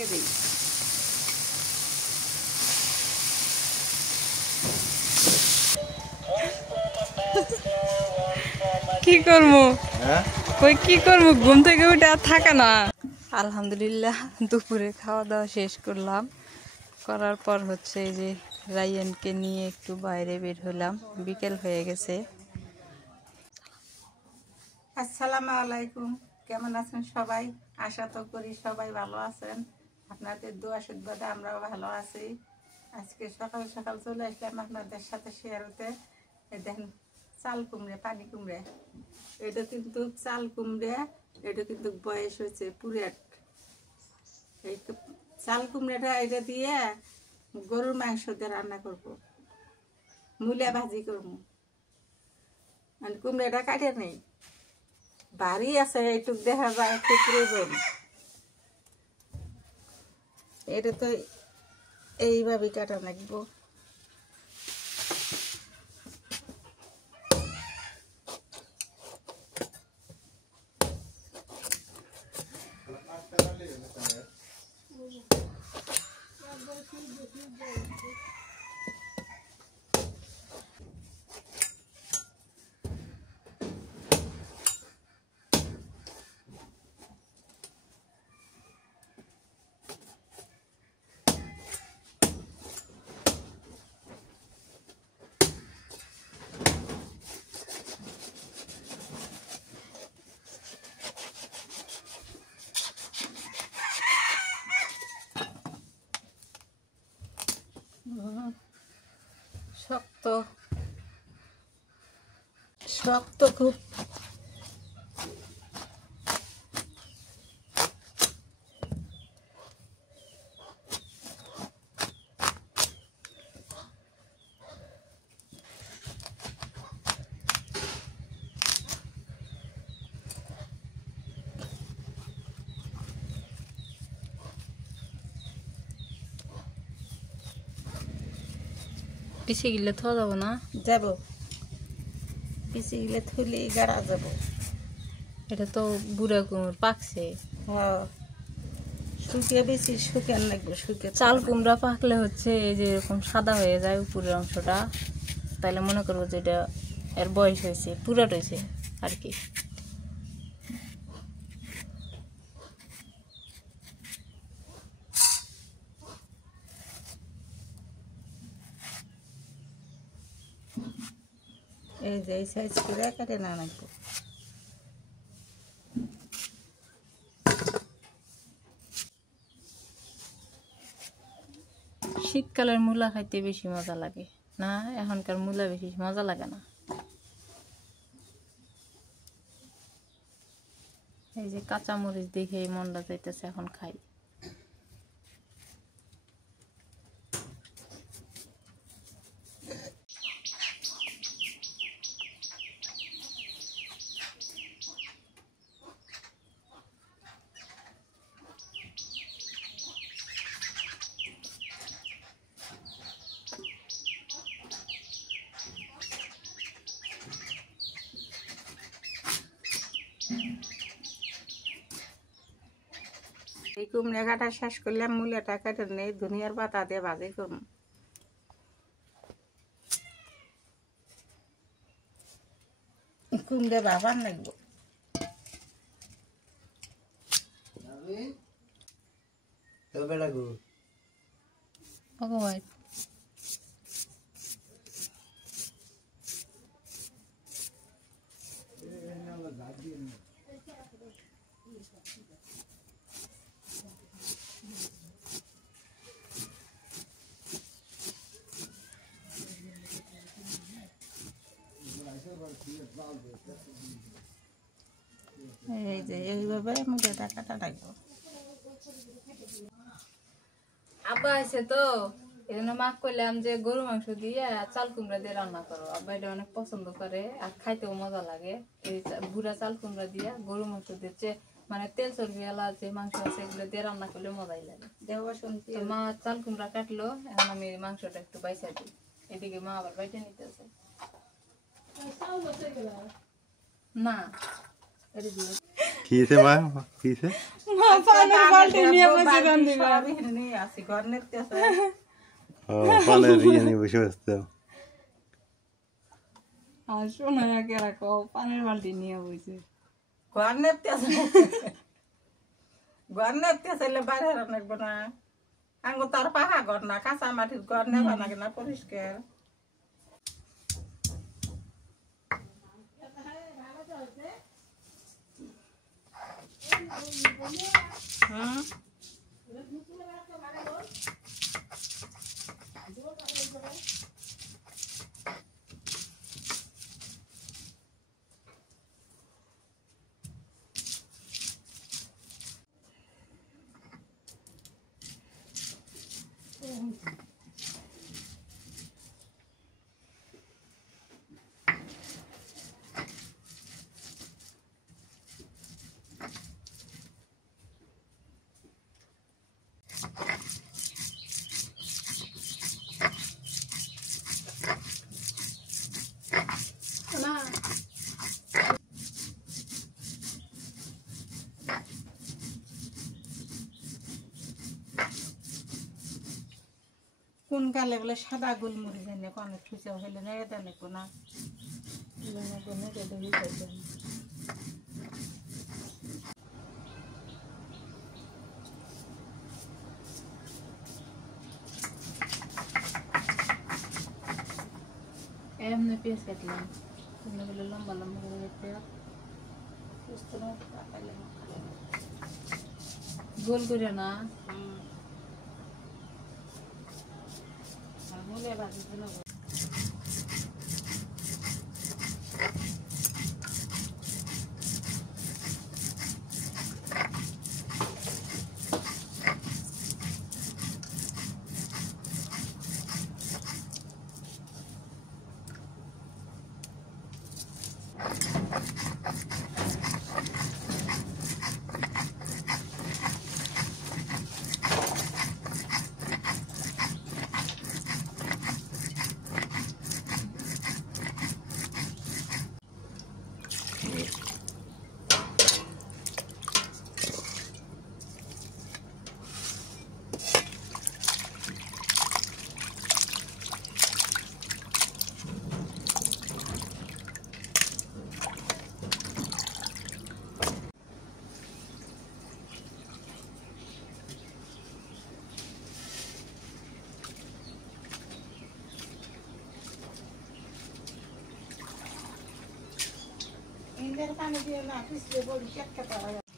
ঢেকে দিই। কি করবো কই কি করবো ঘুম থেকে উঠে আর থাকে না। আলহামদুলিল্লাহ দুপুরে খাওয়া দাওয়া শেষ করলাম। করার পর হচ্ছে এই যে রাইয়ানকে নিয়ে একটু বাইরে বের হলাম, বিকেল হয়ে গেছে। আসসালামু আলাইকুম, কেমন আছেন সবাই? আশা তো করি সবাই ভালো আছেন। আপনাদের দোয়া আশীর্বাদে আমরাও ভালো আছি। আজকে সকাল সকাল চলে আসলাম আপনাদের সাথে শেয়ার হতে। দেখেন চাল কুমড়ে, পানি কুমড়ে, এটা কিন্তু চাল কুমড়ে, এটা কিন্তু বয়স হয়েছে পুরেট। এই তো চাল কুমড়াটা এটা দিয়ে গরুর মাংস দিয়ে রান্না করবো, মূলা ভাজি করবো। মানে কুমড়াটা কাটে নেই, ভারী আছে, এইটুক দেখা যায় একটু প্রয়োজন। এটা তো এইভাবে কাটা লাগবো। শক্ত শক্ত খুব। পিছিয়ে গেলে থা যাবো না, যাব পিছিয়ে গেলে থুলি গাড়া যাব। এটা তো বুড়া কুমড় পাকছে। হ্যাঁ, শুকিয়ে বেশি শুকান লাগবে। শুকিয়ে চাল কুমড়া পাকলে হচ্ছে এই যে এরকম সাদা হয়ে যায় উপরের অংশটা, তাহলে মনে করবো যে এটা এর বয়স হয়েছে, পুরাট হয়েছে আর কি। এই যে এই সাইজ করে কেটে না নাকবো। শীতকালের মূলা খাইতে বেশি মজা লাগে না, এখনকার মূলা বেশি মজা লাগে না। এই যে কাঁচা মরিচ দেখে মনটা যাইতেছে এখন খাই। এই কুমড়া কাটা শেষ করলাম, মূলাটা কাটে নেই, ধনিয়ার পাতা দিয়ে ভাজি করব। কুমড়ে বাবার লাগবো। এই যে এইভাবে মুখেটা কাটা লাগবো। আব্বা আছে তো এই জন্য মাক করলাম যে গরু মাংস দিয়ে চাল কুমড়া দিয়ে রান্না করো। আব্বা এটা অনেক পছন্দ করে আর খাইতেও মজা লাগে। এই বুড়া চাল কুমড়া দিয়ে গরু মাংস দিয়ে মানে তেল চর্বি এলা যে মাংস আছে এগুলো দিয়ে রান্না করলে মজাই লাগে। তো মা চাল কুমড়া কাটলো, এখন আমি মাংসটা একটু বাইসা দিই। এদিকে মা আবার বাইটে নিতেছে না। মা পানের বালতি নিয়ে বসে রান্দি সবই নিয়ে আসি ঘর নিতেছে পানের ইয়ে নিয়ে বসে আসতে আর শোনা কে রাখো পানের বালতি নিয়ে বসে ঘর নিতেছে ঘর নিতেছে বাইরে রাখবো না আঙ্গো তার পাহা ঘর না কাঁচা মাটির ঘর নেবা না কিনা পরিষ্কার কোন কালে বলে সাদা গোলমরিচ এনে কোন ঠুসা হইলে না এটা নেকো না এমনি পেঁয়াজ কাটলাম তুমি বলে লম্বা লম্বা করে পেঁয়াজ গোল করে না মূলে বাজি দিল ইন্দের পানি দিয়ে না পিছলে বড়ি চেকটা করা যায়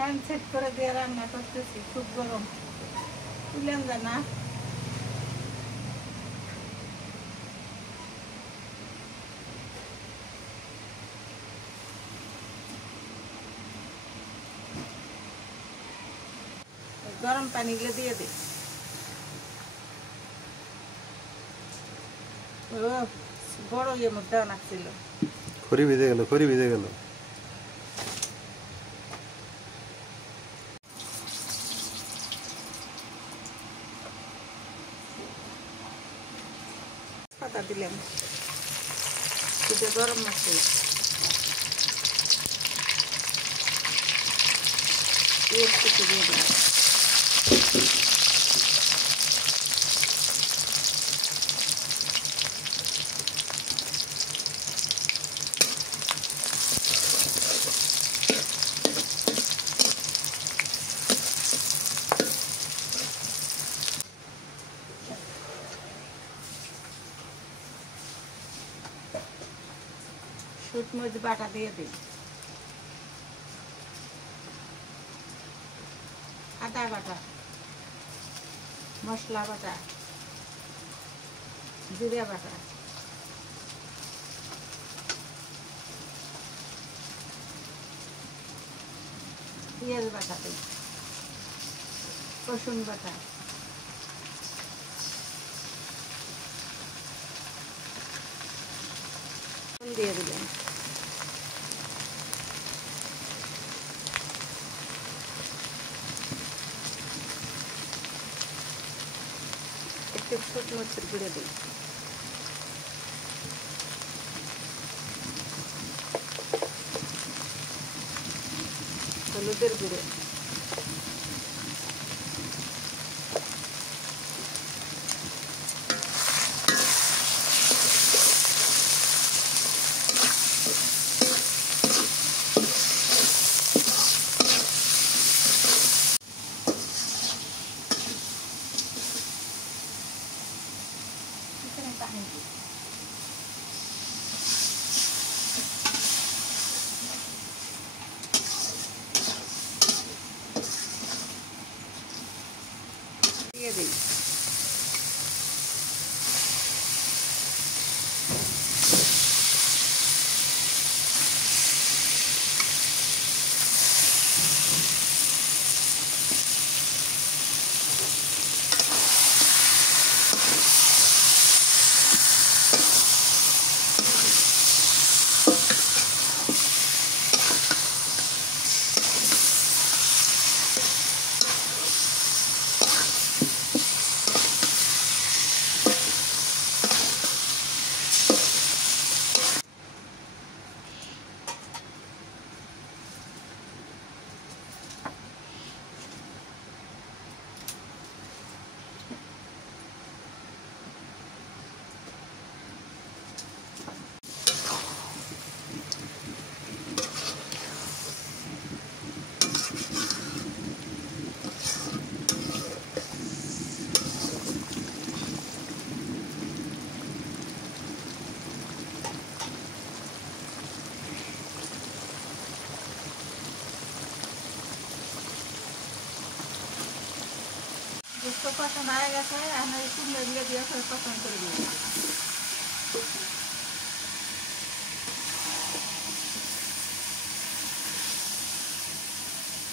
ফ্যান সেট করে দিয়ে রান্না করতেছি খুব গরম তুলেন যায় না গরম পানি গুলো দিয়ে দিই ও বড় ইয়ে মধ্যে নাকছিল খড়ি ভিজে গেল পাতা দিলাম এটা গরম মশলা একটু দিয়ে দিলাম শুট মরিচ বাটা দিয়ে দিই আদা বাটা মশলা বাটা জিরা বাটা, পেঁয়াজ বাটা দিই, রসুন বাটা, দিয়ে দিলাম। একটু শুকনো মরিচের গুঁড়ো দিই, হলুদের গুঁড়ো, পানি দিই, দিয়ে দিই। গোস্ত কষানো হয়ে গেছে, এখন এই কুমড়োগুলো দিয়ে কষান করে দিই।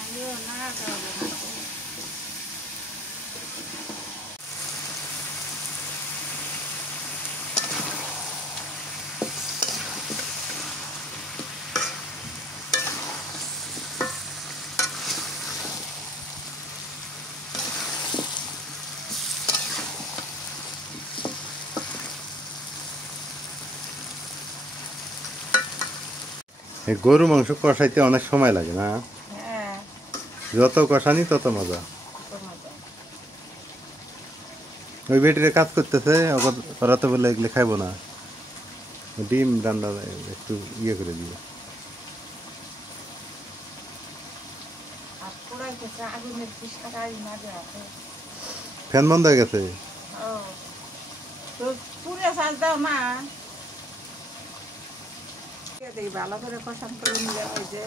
আমিও নাড়াতে হবে না। এই গরু মাংস কষাইতে অনেক সময় লাগে না? হ্যাঁ, যত কষানি তত মজা। খুব মজা। ওই বেটিরে কাজ করতেছে, ওরা তো বলে এগুলো খাইবো না, ডিম রান্না একটু ইয়ে করে দিও। আর পোড়াইতেছে আগুনের পিসটাই মাঝে আছে। ফ্যান বন্ধ হয়ে গেছে। ও তো পুড়ে সাজ দাও মা। দিই ভালো করে কষান করে নিলে ওই যে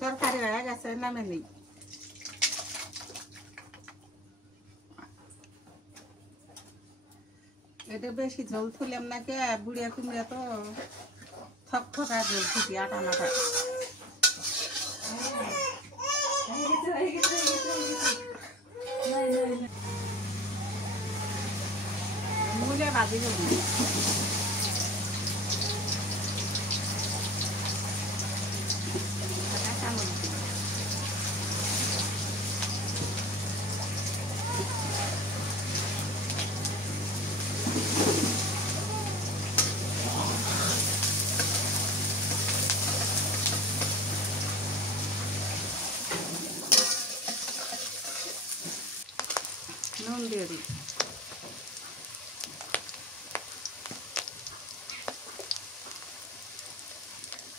তরকারি হয়ে গেছে, নামে নেই। এটা বেশি ঝোল তুলাম না, কে বুড়িয়া কুমড়া তো থকথকা ঝোল ফুটি আটা মাটা। মুলে ভাজি করবি, কাঁচামরিচ দিবি। নুন দিয়ে দিই,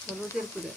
হলুদের গুঁড়ো,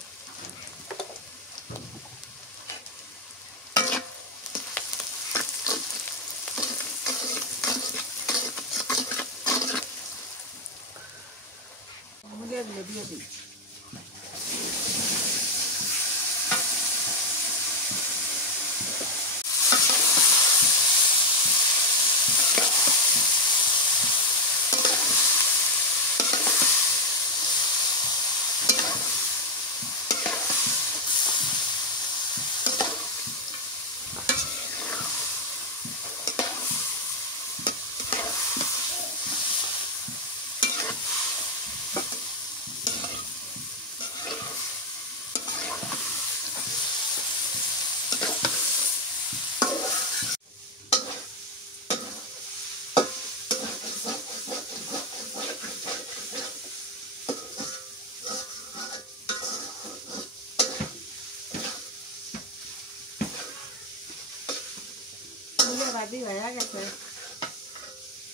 ভাজি হয়ে গেছে,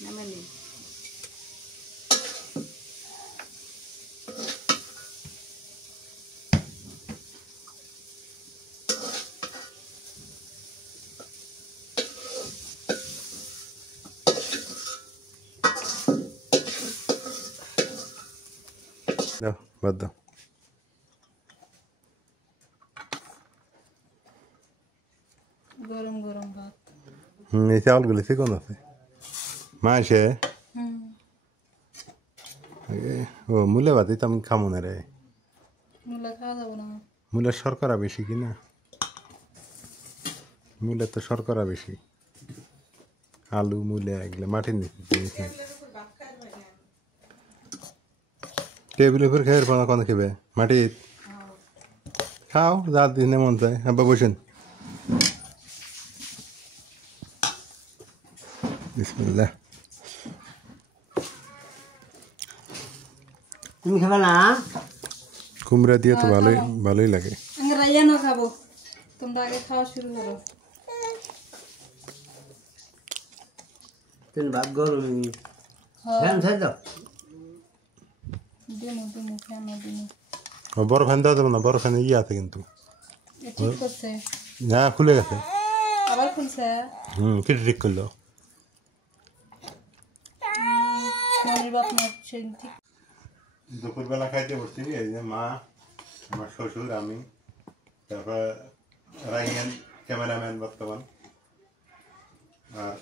নামে নি। দাও বাদ দাও। গরম গরম ভাত। এই চাউলগুলি চিকন আছে মাসে। ও মূলে ভাতই তো আমি খামো না রে। মূলা খাওয়া যাবো না। মূলের শর্করা বেশি কিনা, মূলের তো শর্করা বেশি। আলু মূলে এগুলো মাটির নিচে টেবিলের উপর খেয়ে পড়া কোনো খেবে মাটির খাও যা দিনে মন চায়। আব্বা বসেন। বিসমিল্লাহ। তুমি খাবে না? কুমড়া দিয়ে তো ভালোই ভালোই লাগে। আমি রাইয়ানও খাবো, তোমরা আগে খাওয়া শুরু করো। তুমি ভাত গরম হ্যাঁ ফ্যান ছাড় দাও। দিমু দিমু কেন দিমু। বড় ফ্যান দেওয়া যাবে না, বড় ফ্যানে ইয়ে আছে কিন্তু। এ ঠিক করছে, না খুলে গেছে। আবার খুলছে। কেটে ঠিক করলো। মনির বাপ মা সেই ঠিক। দুপুরবেলা খাইতে বসছি, এই যে মা, আমার শ্বশুর, আমি, তারপর রাইয়ান ক্যামেরাম্যান বর্তমান। আর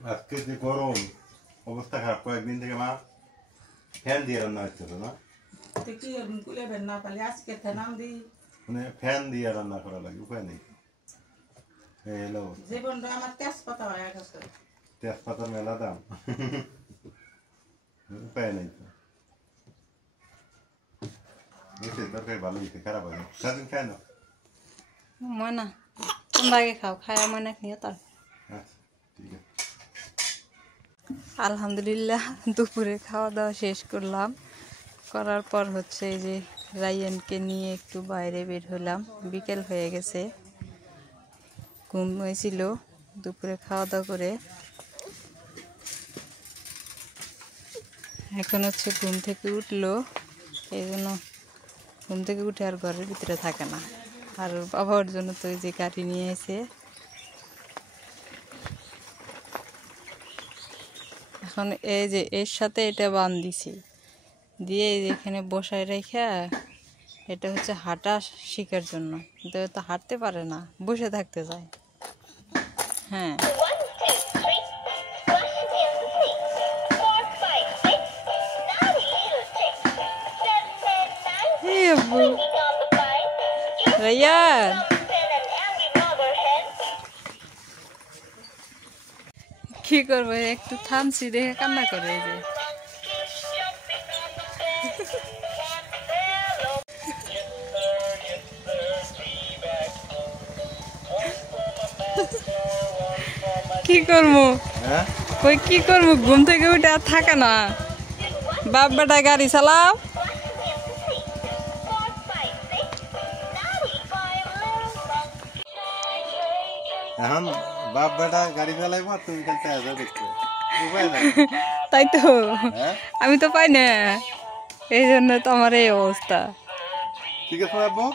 আজকে যে গরম অবস্থা খারাপ, কয়েকদিন থেকে মা ফ্যান দিয়ে রান্না হচ্ছে না। তো কি কুলেবেন না পালে আজকে নাম দিই, মানে ফ্যান দিয়ে রান্না করা লাগে, উপায় নেই। এলো জীবনটা আমার তেজপাতা হয়ে গেছে। তেজপাতার মেলা দাম, উপায় নেই তো। তরকারি ভালো হয়েছে, খারাপ হয়নি। সারাদিন খায় না। ময়না তোমরা আগে খাও, খায়া ময়না নিয়ে তার। আচ্ছা ঠিক আছে। আলহামদুলিল্লাহ দুপুরে খাওয়া দাওয়া শেষ করলাম। করার পর হচ্ছে এই যে রাইয়ানকে নিয়ে একটু বাইরে বের হলাম। বিকেল হয়ে গেছে, ঘুম হয়েছিল। দুপুরে খাওয়া দাওয়া করে এখন হচ্ছে ঘুম থেকে উঠলো, এই জন্য ঘুম থেকে উঠে আর ঘরের ভিতরে থাকে না। আর বাবার জন্য তো এই যে গাড়ি নিয়ে এসে এখন এই যে এর সাথে এটা বাঁধ দিছি, দিয়ে এই যে এখানে বসায় রেখে, এটা হচ্ছে হাঁটা শেখার জন্য। কিন্তু ও তো হাঁটতে পারে না, বসে থাকতে চায়। হ্যাঁ এই আব্বু, রাইয়ান কি করবো, একটু থামছি দেখে কান্না করে। এই যে কি করবো, হ্যাঁ কই কি করবো, ঘুম থেকে উঠে আর থাকে না। বাপ বেটা গাড়ি চালাও। এখন বাপ বেটা গাড়ি চালাইবো আর তুমি খেলতে আসো দেখতে, উপায় নাই। তাই তো, হ্যাঁ আমি তো পাই না, এই জন্য তো আমার এই অবস্থা। ঠিক আছে আব্বু,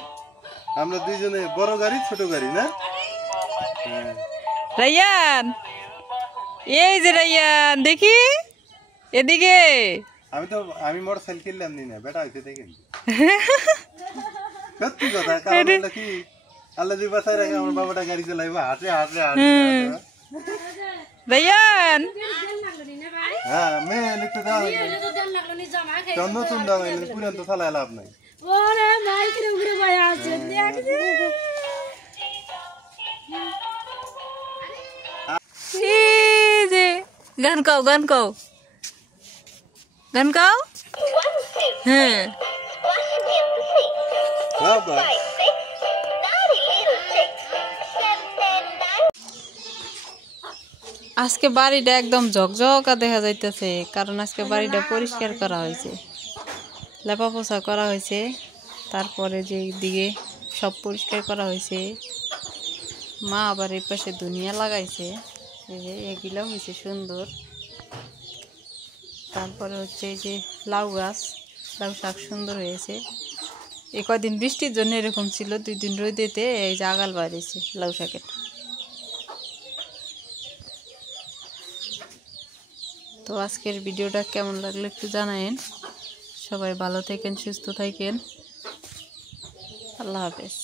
আমরা দুইজনে বড় গাড়ি ছোট গাড়ি না। হ্যাঁ রাইয়ান, এই যে রাইয়ান দেখি এদিকে। আমি মোটর সাইকেল কিনলাম নি না, বেটা হইতে দেখেন। সত্যি কথা, কারণ হলো কি আল্লাহ যদি বাঁচায় রাখে আমার বাবাটা গাড়ি চালাইবা হাঁটে হাঁটে হাঁটে। রাইয়ান হ্যাঁ মেয়ে লিখতে দাও, নতুন দাও, পুরান তো চালায় লাভ নাই। এই যে গান গাও, গান গাও, গান গাও। হ্যাঁ বাবা আজকে বাড়িটা একদম ঝকঝকা দেখা যাইতেছে, কারণ আজকে বাড়িটা পরিষ্কার করা হয়েছে, লেপা পোছা করা হয়েছে। তারপরে যে দিকে সব পরিষ্কার করা হয়েছে, মা আবার এই পাশে ধনিয়া লাগাইছে, এই যে এগুলো হয়েছে সুন্দর। তারপরে হচ্ছে এই যে লাউ গাছ, লাউ শাক সুন্দর হয়েছে। এ কদিন বৃষ্টির জন্য এরকম ছিল, 2 দিন রোদেতে এই যে আগাল বাড়িয়েছে লাউ শাকের। তো আজকের ভিডিওটা কেমন লাগলো একটু জানায়েন। সবাই ভালো থাকেন, সুস্থ থাকেন। আল্লাহ হাফেজ।